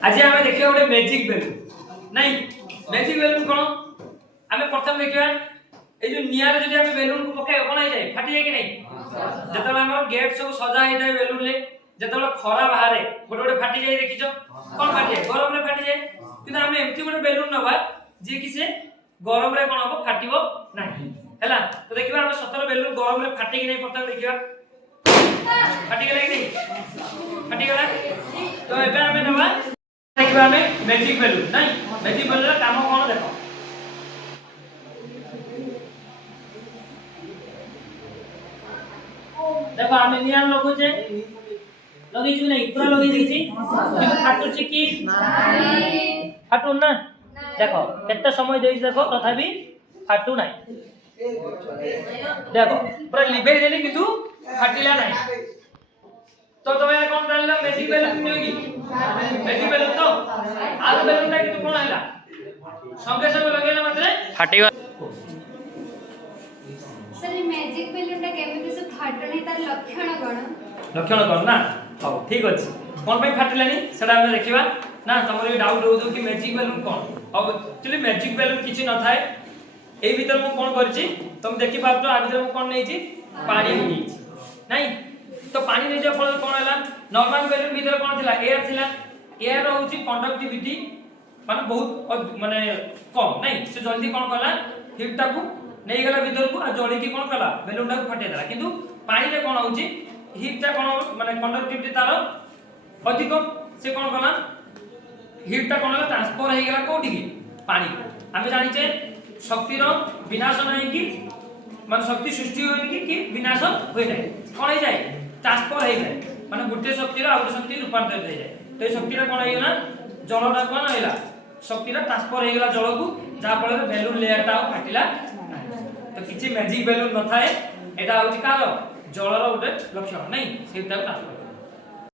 आज आम देखिए गोटे मैजिक बेलून नहीं मैजिक बेलून कौन आम प्रथम देखा ये निआर जब आम बेलून को पकाए कौन हो जाए फाटी जाए कि नहीं जो आम गेट सब सजा होता है बेलून जो खरा बाहर गोटे गोटे फाटी जाए देखिच कौन फाटी जाए गरम में फाटी जाए कि आम एमती गोटे बेलून नवा जी कि से गरम में कौन हम फाटो ना है तो देखा आम सतर बेलून गरम में फाटे कि नहीं प्रथम देखा फाटीगला कि नहीं फाटीगला तो एबे आम नवा देखा हमें मैजिक बेलून नहीं मैजिक बेलून काम कौन देखो देखो आम नियान लगुचे लगी छु नहीं पूरा लगी दी छी फाटु छी कि नहीं फाटु ना देखो केते समय देई देखो तथापि फाटु नहीं देखो पूरा लिबे देली किंतु फाटिला नहीं तो तुम्हें कौन डालला मैजिक बेलून होगी मैजिक बेलून तो आलू बेलून ता किंतु कोन हैला संगे संगे लगेला मात्रे फाटिवा सर मैजिक बेलून ता केमिति से फाटने तार लक्षण कोन ना हां ठीक अछि कोन पे फाटिलानी सेडा हम देखिबा ना तमरे डाउट हो कि मैजिक बेलून कोन अब एक्चुअली मैजिक बेलून किछि न थाए एई भीतर मु कोन करछि तुम देखि पाछो आ भीतर मु कोन नै छी पानी नै छी नहीं तो पानी नै जो फल कोन हैला नॉर्मल बेलून भीतर कोन थिला एयर होउची कंडक्टिविटी माने बहुत माने कम नहीं से जल्दी कोन कला हीट टाकू नहीं गला भीतर को आ जळी की कोन कला बेलून टाकू फटे देला किंतु पानी रे कोन होउची हीट टा कोन माने कंडक्टिविटी तार अधिक से कोन कला हीट टा कोन ट्रांसफर हे गला कोठी की पानी आमे जानि छे शक्ति रो विनाश नै कि माने शक्ति सृष्टि होई कि विनाश होई नै कोन हे जाय ट्रांसफर हे जाय माने गुटे शक्ति रो आउटे शक्ति रूपांतरित हे जाय तो ए शक्ति रा कोन हे गला जल टा कोन हैला शक्ति रा ट्रांसफर हे गला जल को जा फल रे बेलून लेयर टा फाटिला तो किछि मैजिक बेलून न थाए एटा होची कार जल रो उटे लक्षण नहीं सेटा ट्रांसफर